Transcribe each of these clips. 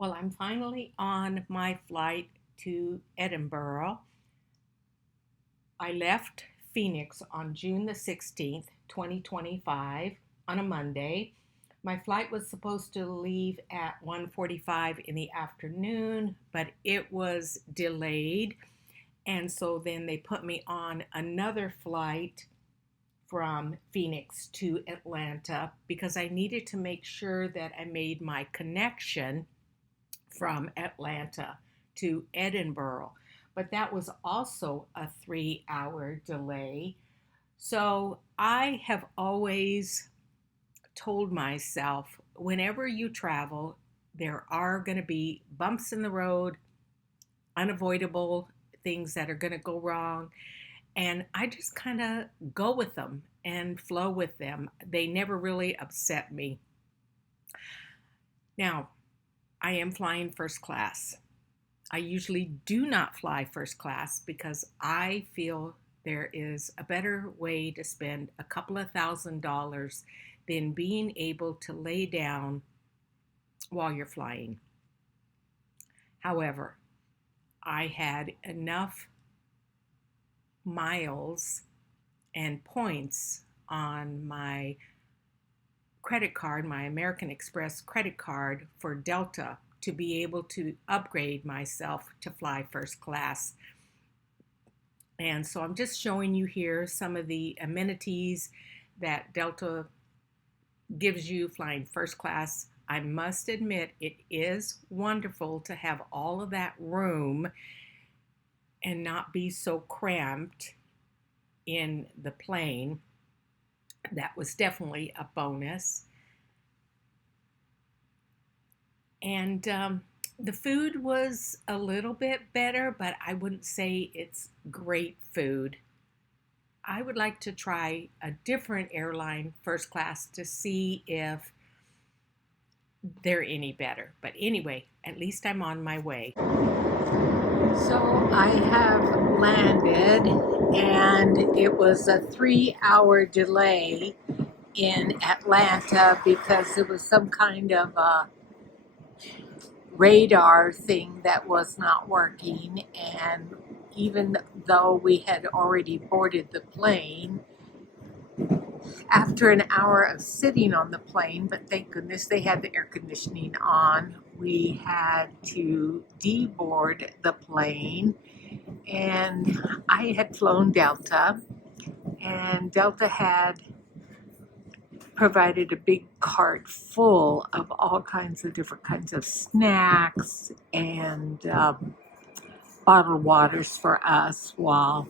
Well, I'm finally on my flight to Edinburgh. I left Phoenix on June the 16th, 2025 on a Monday. My flight was supposed to leave at 1:45 in the afternoon, but it was delayed. And so then they put me on another flight from Phoenix to Atlanta because I needed to make sure that I made my connection from Atlanta to Edinburgh. But that was also a 3 hour delay. So I have always told myself whenever you travel, there are going to be bumps in the road, unavoidable things that are going to go wrong. And I just kind of go with them and flow with them. They never really upset me. Now, I am flying first class. I usually do not fly first class because I feel there is a better way to spend a couple of $1,000s than being able to lay down while you're flying. However, I had enough miles and points on my credit card, my American Express credit card for Delta, to be able to upgrade myself to fly first class. And so I'm just showing you here some of the amenities that Delta gives you flying first class. I must admit, it is wonderful to have all of that room and not be so cramped in the plane. That was definitely a bonus. And the food was a little bit better, but I wouldn't say it's great food. I would like to try a different airline first class to see if they're any better. But anyway, at least I'm on my way. So I have landed, and it was a 3 hour delay in Atlanta because there was some kind of radar thing that was not working. And even though we had already boarded the plane, after an hour of sitting on the plane, but thank goodness they had the air conditioning on, we had to deboard the plane. And I had flown Delta, and Delta had provided a big cart full of all kinds of different kinds of snacks and bottled waters for us while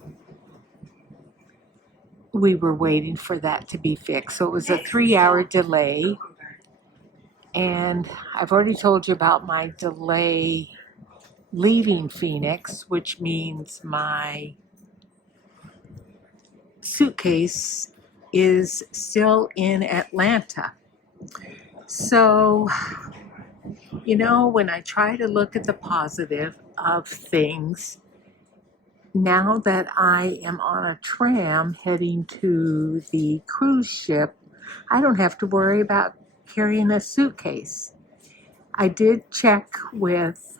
we were waiting for that to be fixed. So it was a 3 hour delay. And I've already told you about my delay leaving Phoenix, which means my suitcase is still in Atlanta. So, when I try to look at the positive of things, now that I am on a tram heading to the cruise ship, I don't have to worry about carrying a suitcase. I did check with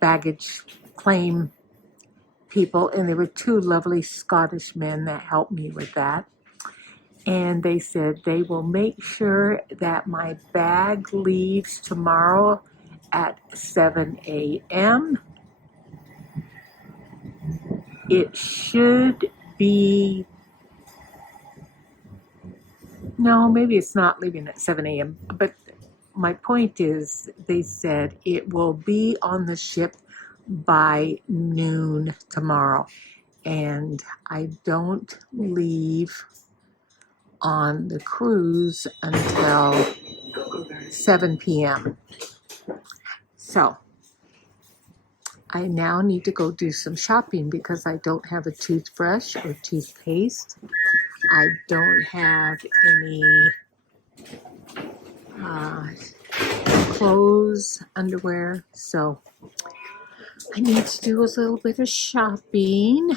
baggage claim people, and there were two lovely Scottish men that helped me with that. And they said they will make sure that my bag leaves tomorrow at 7 a.m. It should be, no, maybe it's not leaving at 7 a.m. But my point is, they said it will be on the ship by noon tomorrow. And I don't leave on the cruise until 7 p.m. So I now need to go do some shopping because I don't have a toothbrush or toothpaste. I don't have any clothes, underwear, so I need to do a little bit of shopping.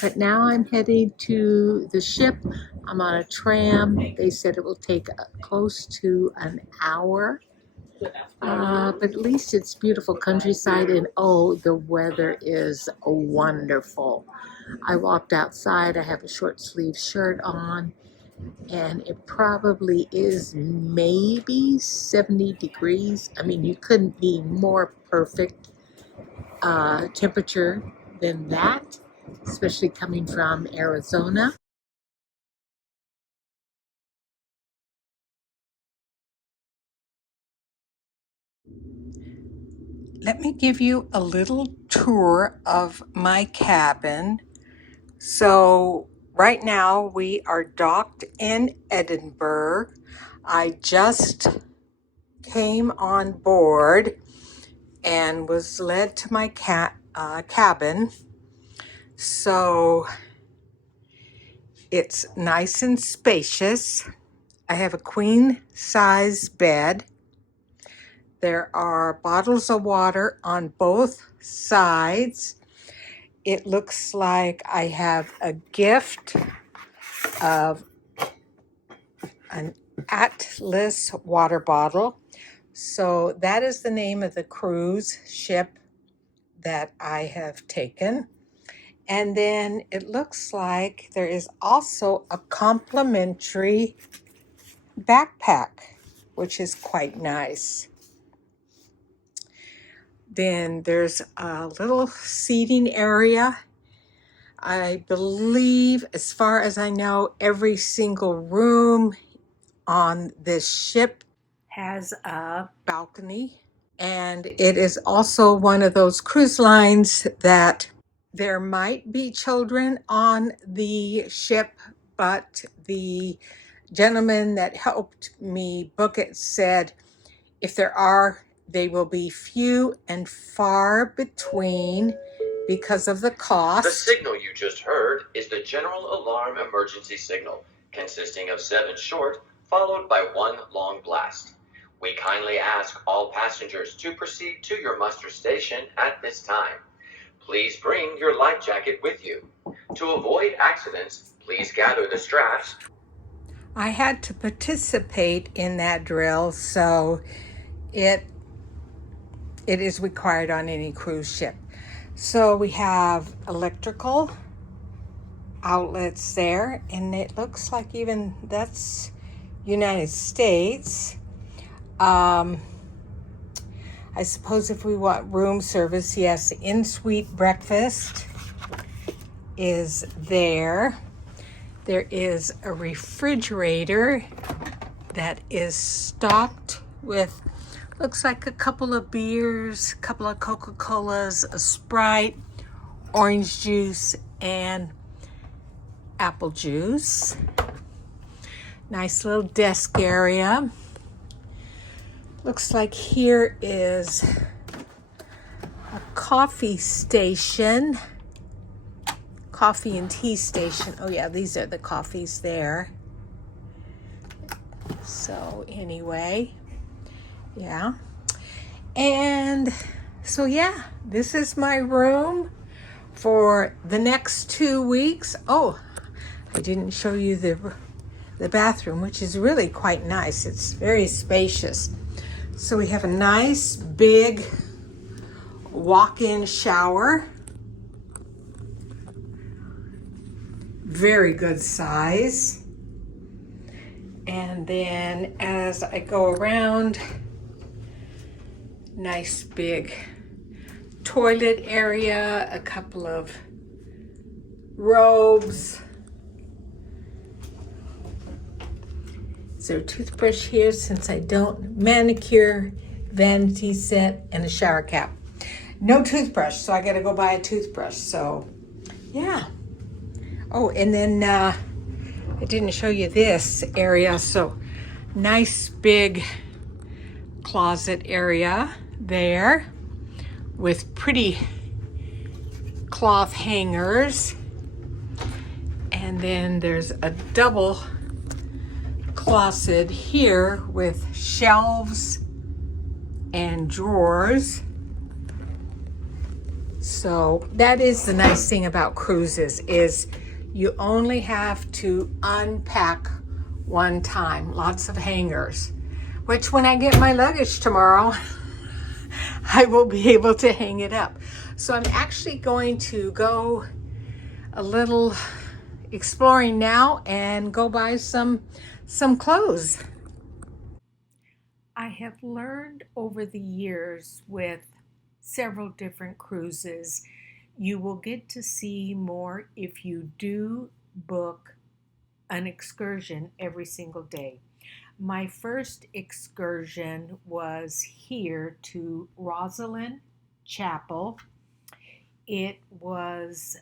But now I'm headed to the ship. I'm on a tram. They said it will take close to an hour. But at least it's beautiful countryside, and oh, the weather is wonderful. I walked outside, I have a short sleeve shirt on, and it probably is maybe 70 degrees. I mean, you couldn't be more perfect temperature than that, especially coming from Arizona. Let me give you a little tour of my cabin. So right now we are docked in Edinburgh. I just came on board and was led to my cabin. So it's nice and spacious. I have a queen size bed. There are bottles of water on both sides. It looks like I have a gift of an Atlas water bottle. So that is the name of the cruise ship that I have taken. And then it looks like there is also a complimentary backpack, which is quite nice. Then there's a little seating area. I believe, as far as I know, every single room on this ship has a balcony. And it is also one of those cruise lines that there might be children on the ship, but the gentleman that helped me book it said if there are, they will be few and far between because of the cost. The signal you just heard is the general alarm emergency signal, consisting of 7 short, followed by 1 long blast. We kindly ask all passengers to proceed to your muster station at this time. Please bring your life jacket with you. To avoid accidents, please gather the straps. I had to participate in that drill, so it is required on any cruise ship. So we have electrical outlets there, and it looks like even that's United States. I suppose if we want room service, yes, in-suite breakfast is there. There is a refrigerator that is stocked with, looks like a couple of beers, a couple of Coca-Colas, a Sprite, orange juice, and apple juice. Nice little desk area. Looks like here is a coffee station, coffee and tea station. Oh yeah, these are the coffees there. So anyway, yeah. And so yeah, this is my room for the next 2 weeks. Oh, I didn't show you the bathroom, which is really quite nice. It's very spacious. So we have a nice big walk-in shower. Very good size. And then as I go around, nice big toilet area, a couple of robes. Is there a toothbrush here since I don't? Manicure, vanity set, and a shower cap. No toothbrush, so I gotta go buy a toothbrush. So, yeah. Oh, and then I didn't show you this area. So, nice big closet area there with pretty cloth hangers. And then there's a double closet here with shelves and drawers. So that is the nice thing about cruises, is you only have to unpack one time. Lots of hangers. which when I get my luggage tomorrow, I will be able to hang it up. So I'm actually going to go a little exploring now and go buy some clothes. I have learned over the years with several different cruises, you will get to see more if you do book an excursion every single day. My first excursion was here to Rosalind Chapel. It was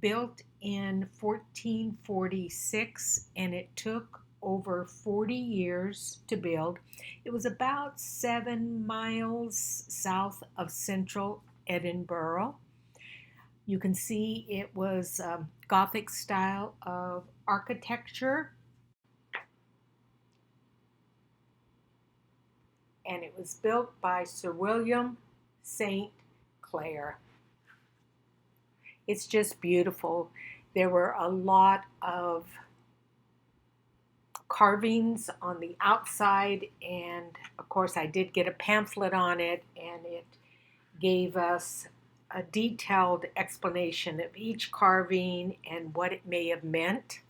built in 1446 and it took over 40 years to build. It was about 7 miles south of central Edinburgh. You can see it was Gothic style of architecture, and it was built by Sir William St. Clair. It's just beautiful. There were a lot of carvings on the outside, and of course I did get a pamphlet on it, and it gave us a detailed explanation of each carving and what it may have meant.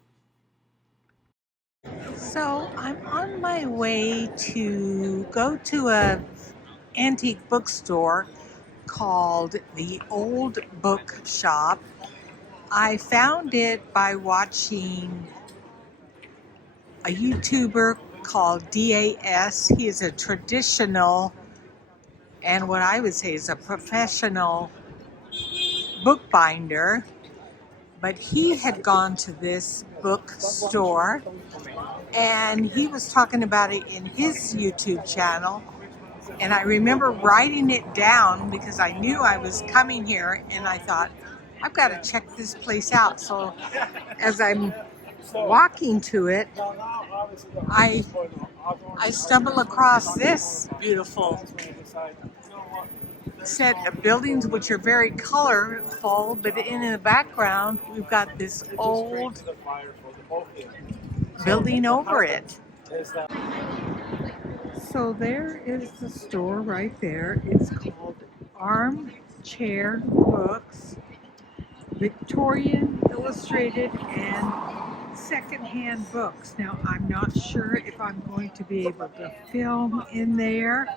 So I'm on my way to go to a antique bookstore called the Old Book Shop. I found it by watching a YouTuber called DAS. He is a traditional and what I would say is a professional bookbinder, but he had gone to this bookstore and he was talking about it in his YouTube channel. And I remember writing it down because I knew I was coming here and I thought, I've got to check this place out. So as I'm walking to it, I stumble across this beautiful set of buildings which are very colorful, but in the background we've got this old building over it. So there is the store right there. It's called Armchair Books, Victorian Illustrated and Secondhand Books. Now I'm not sure if I'm going to be able to film in there,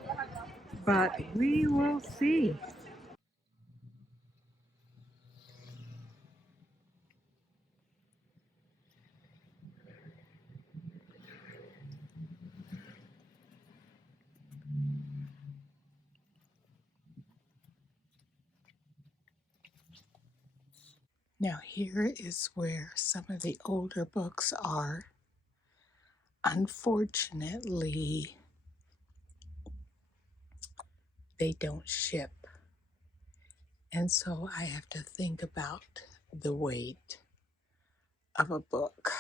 but we will see. Now here is where some of the older books are. Unfortunately, they don't ship. And so I have to think about the weight of a book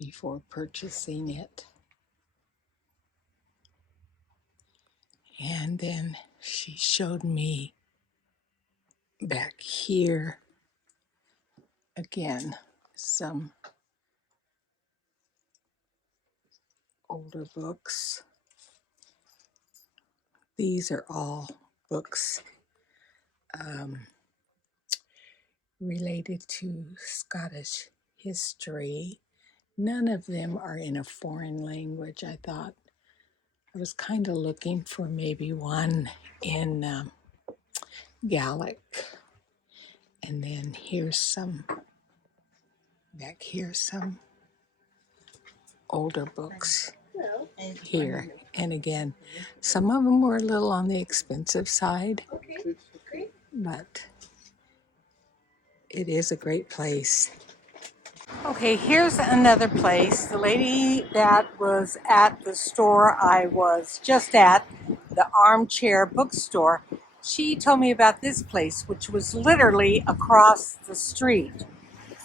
before purchasing it. And then she showed me back here again some older books. These are all books related to Scottish history. None of them are in a foreign language. I thought I was kind of looking for maybe one in Gaelic. And then here's some, back here, some older books here. And again, some of them were a little on the expensive side, but it is a great place. Okay, here's another place. The lady that was at the store I was just at, the Armchair Bookstore, she told me about this place, which was literally across the street.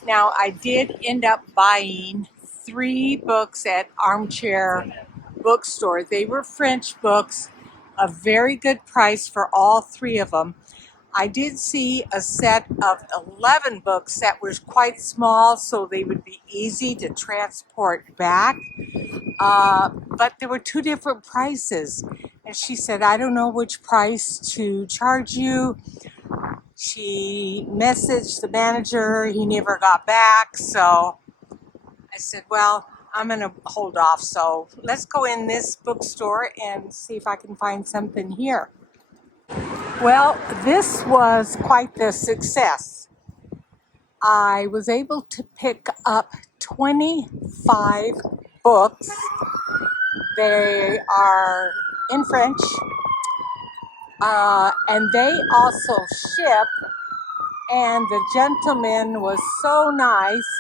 Now, I did end up buying 3 books at Armchair Bookstore. They were French books, a very good price for all 3 of them. I did see a set of 11 books that were quite small, so they would be easy to transport back. But there were two different prices. And she said, I don't know which price to charge you. She messaged the manager. He never got back. So I said, well, I'm going to hold off. So let's go in this bookstore and see if I can find something here. Well, this was quite the success. I was able to pick up 25 books. They are in French, and they also ship. And the gentleman was so nice.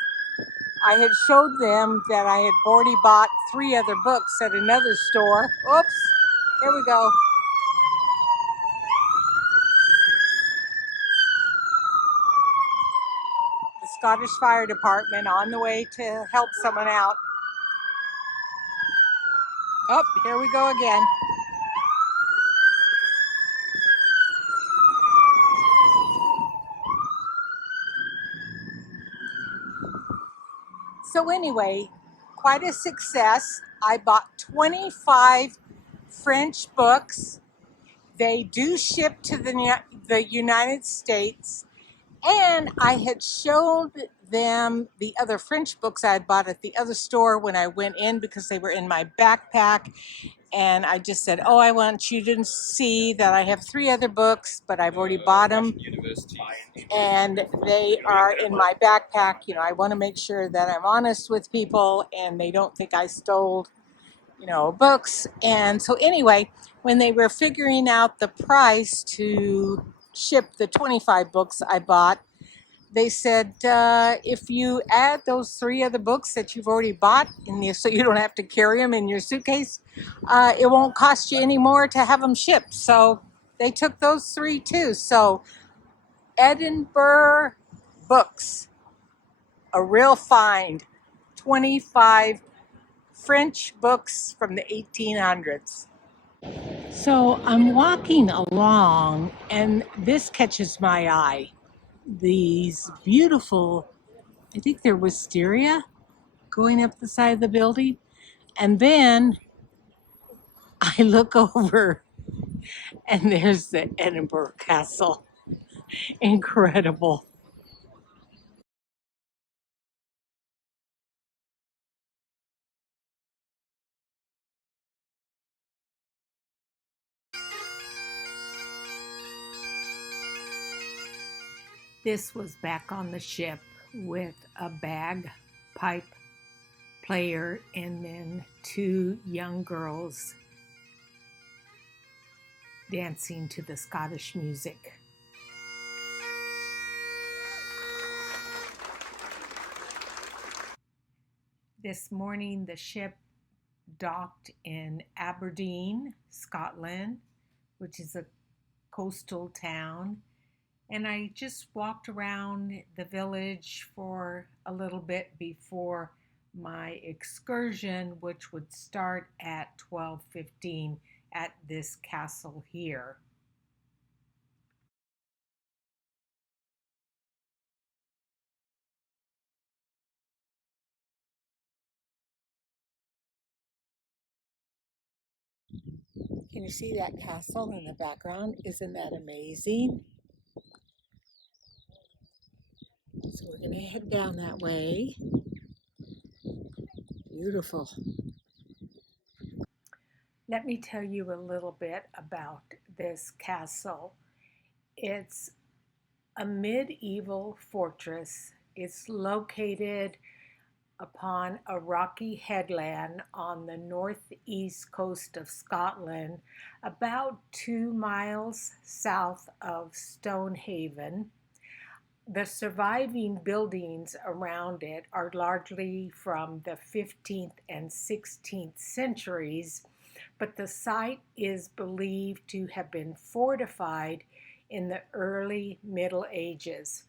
I had showed them that I had already bought 3 other books at another store. Oops, here we go. The Scottish Fire Department on the way to help someone out. Oh, here we go again. So anyway, quite a success. I bought 25 French books. They do ship to the United States. And I had showed them the other French books I had bought at the other store when I went in because they were in my backpack. And I just said, oh, I want you to see that I have 3 other books, but I've already bought them. And they are in my backpack. You know, I want to make sure that I'm honest with people and they don't think I stole, books. And so anyway, when they were figuring out the price to ship the 25 books I bought, they said, if you add those 3 other books that you've already bought, so you don't have to carry them in your suitcase, it won't cost you any more to have them shipped. So they took those 3 too. So Edinburgh Books, a real find, 25 French books from the 1800s. So I'm walking along and this catches my eye. These beautiful, I think they're wisteria going up the side of the building. And then I look over and there's the Edinburgh Castle. Incredible. This was back on the ship with a bagpipe player and then 2 young girls dancing to the Scottish music. This morning, the ship docked in Aberdeen, Scotland, which is a coastal town. And I just walked around the village for a little bit before my excursion, which would start at 12:15 at this castle here. Can you see that castle in the background? Isn't that amazing? So we're going to head down that way. Beautiful. Let me tell you a little bit about this castle. It's a medieval fortress. It's located upon a rocky headland on the northeast coast of Scotland, about 2 miles south of Stonehaven. The surviving buildings around it are largely from the 15th and 16th centuries, but the site is believed to have been fortified in the early Middle Ages.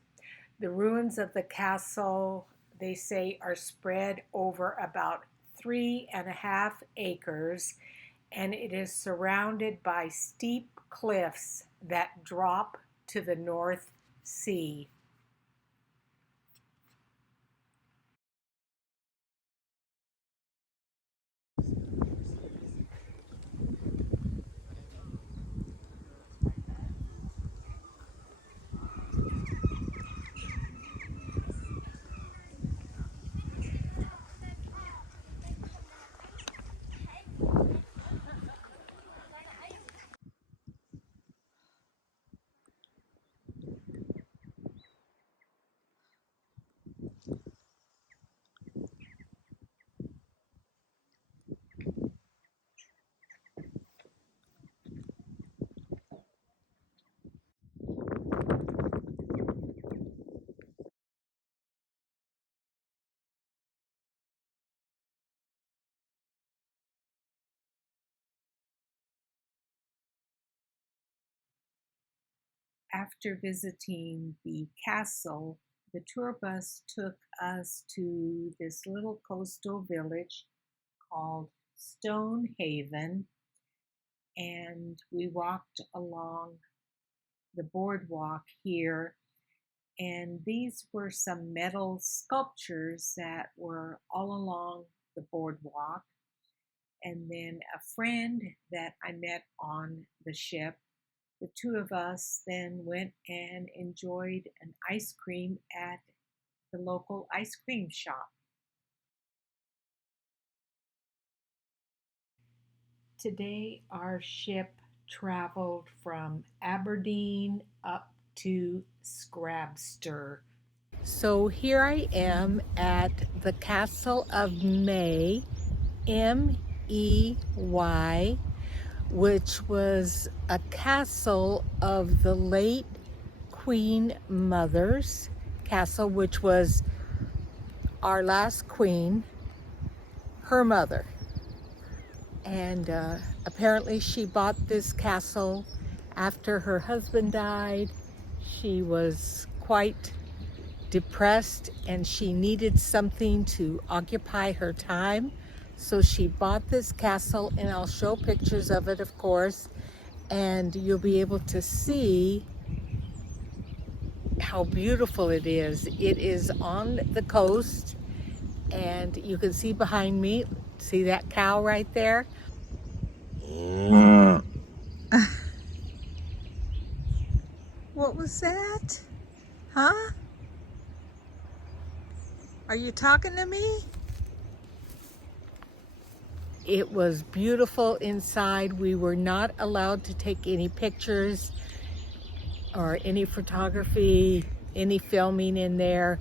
The ruins of the castle, they say, are spread over about 3.5 acres, and it is surrounded by steep cliffs that drop to the North Sea. After visiting the castle, the tour bus took us to this little coastal village called Stonehaven, and we walked along the boardwalk here, and these were some metal sculptures that were all along the boardwalk. And then a friend that I met on the ship, the two of us then went and enjoyed an ice cream at the local ice cream shop. Today our ship traveled from Aberdeen up to Scrabster. So here I am at the Castle of May, M-E-Y, which was a castle of the late Queen Mother's castle, which was our last queen, her mother. And apparently she bought this castle after her husband died. She was quite depressed and she needed something to occupy her time. So she bought this castle, and I'll show pictures of it, of course, and you'll be able to see how beautiful it is. It is on the coast, and you can see behind me, see that cow right there? What was that? Huh? Are you talking to me? It was beautiful inside. We were not allowed to take any pictures or any photography, any filming in there.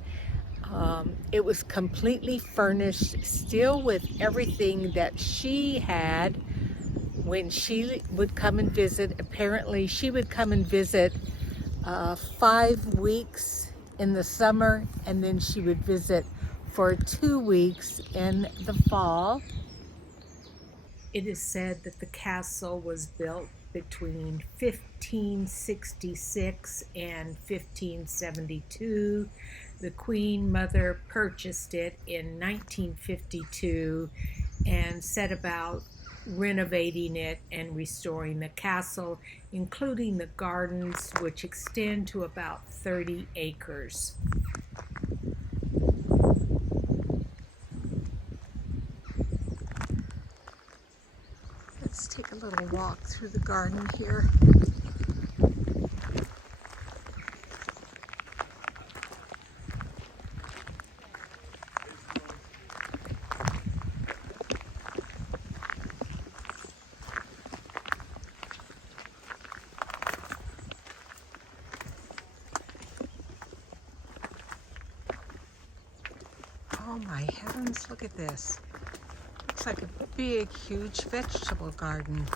It was completely furnished, still with everything that she had when she would come and visit. Apparently she would come and visit 5 weeks in the summer, and then she would visit for 2 weeks in the fall. It is said that the castle was built between 1566 and 1572. The Queen Mother purchased it in 1952 and set about renovating it and restoring the castle, including the gardens, which extend to about 30 acres. Let's take a little walk through the garden here. Oh my heavens, look at this. Looks like a big, huge vegetable garden.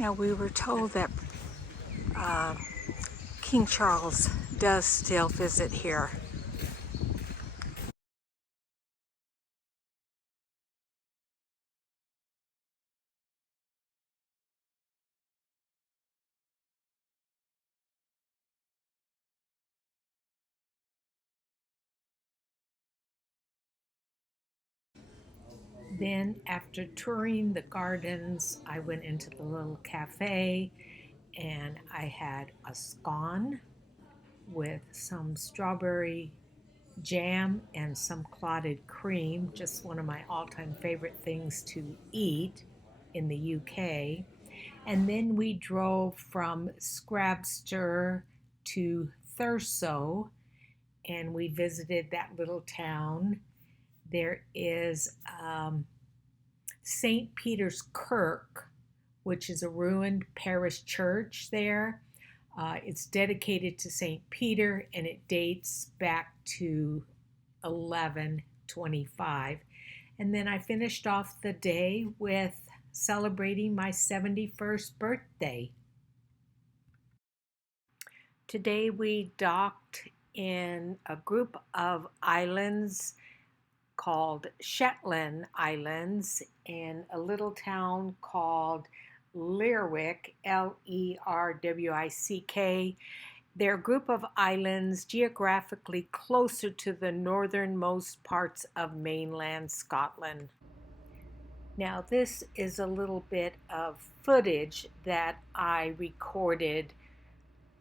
Now, we were told that King Charles does still visit here. Then, after touring the gardens, I went into the little cafe and I had a scone with some strawberry jam and some clotted cream, just one of my all-time favorite things to eat in the UK. And then we drove from Scrabster to Thurso and we visited that little town. There is St. Peter's Kirk, which is a ruined parish church there. It's dedicated to St. Peter and it dates back to 1125. And then I finished off the day with celebrating my 71st birthday. Today we docked in a group of islands called Shetland Islands in a little town called Lerwick, Lerwick. They're a group of islands geographically closer to the northernmost parts of mainland Scotland. Now, this is a little bit of footage that I recorded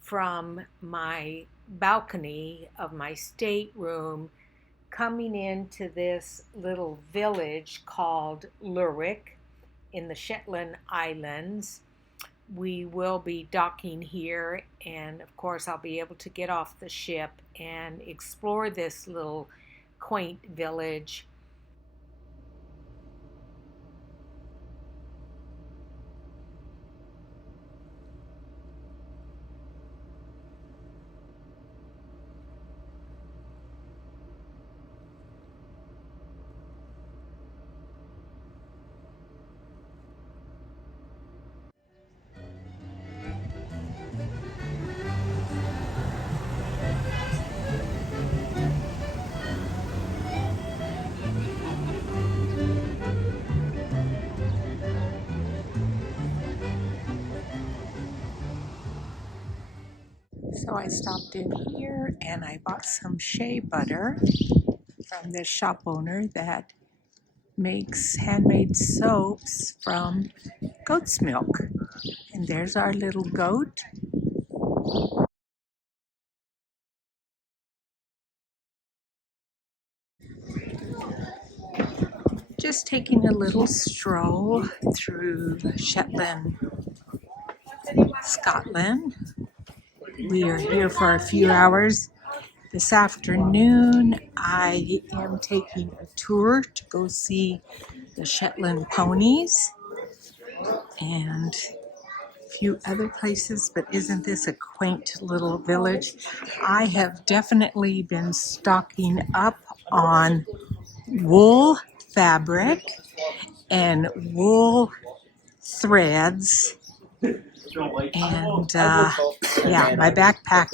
from my balcony of my stateroom coming into this little village called Lerwick in the Shetland Islands. We will be docking here, and of course I'll be able to get off the ship and explore this little quaint village. So I stopped in here and I bought some shea butter from this shop owner that makes handmade soaps from goat's milk. And there's our little goat. Just taking a little stroll through Shetland, Scotland. We are here for a few hours. This afternoon, I am taking a tour to go see the Shetland ponies and a few other places, but isn't this a quaint little village? I have definitely been stocking up on wool fabric and wool threads, and yeah, my backpack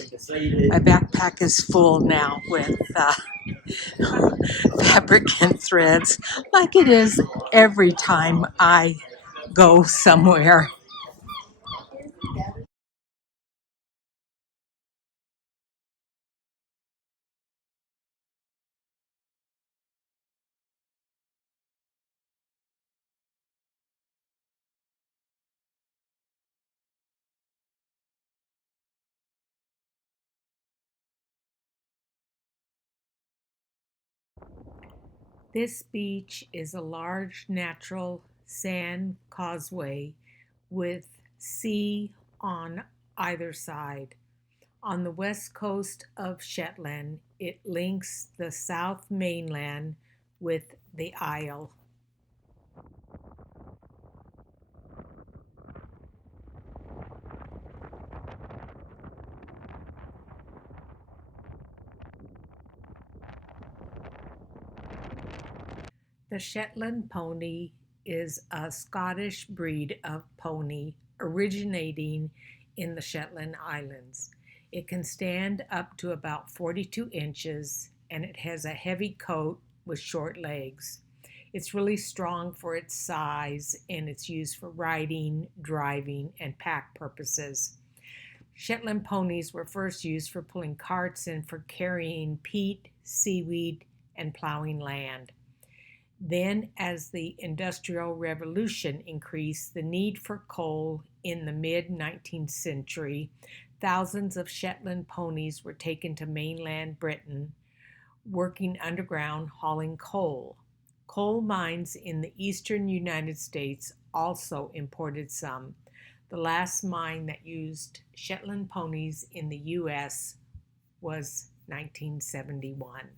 is full now with fabric and threads, like it is every time I go somewhere. This beach is a large natural sand causeway with sea on either side. On the west coast of Shetland, it links the South mainland with the Isle. The Shetland pony is a Scottish breed of pony originating in the Shetland Islands. It can stand up to about 42 inches and it has a heavy coat with short legs. It's really strong for its size and it's used for riding, driving, and pack purposes. Shetland ponies were first used for pulling carts and for carrying peat, seaweed, and plowing land. Then, as the Industrial Revolution increased the need for coal in the mid-19th century, thousands of Shetland ponies were taken to mainland Britain, working underground hauling coal. Coal mines in the eastern United States also imported some. The last mine that used Shetland ponies in the U.S. was 1971.